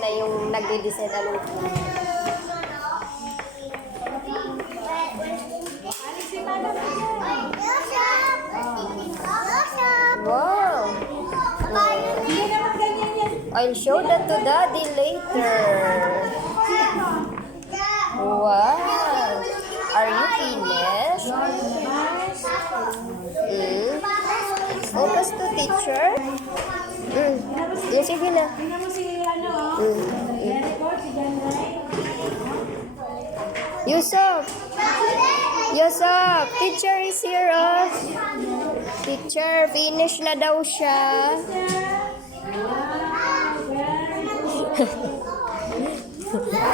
na yung nagde-design anong Wow! I'll show that to daddy later. Wow! Are you finished? Mm. Focus to teacher. Mm. Yes, sige na. Tingnan mo si ano, oh. Mm. Yusuf! Yusuf! Teacher is here, oh. Teacher, finish na daw siya.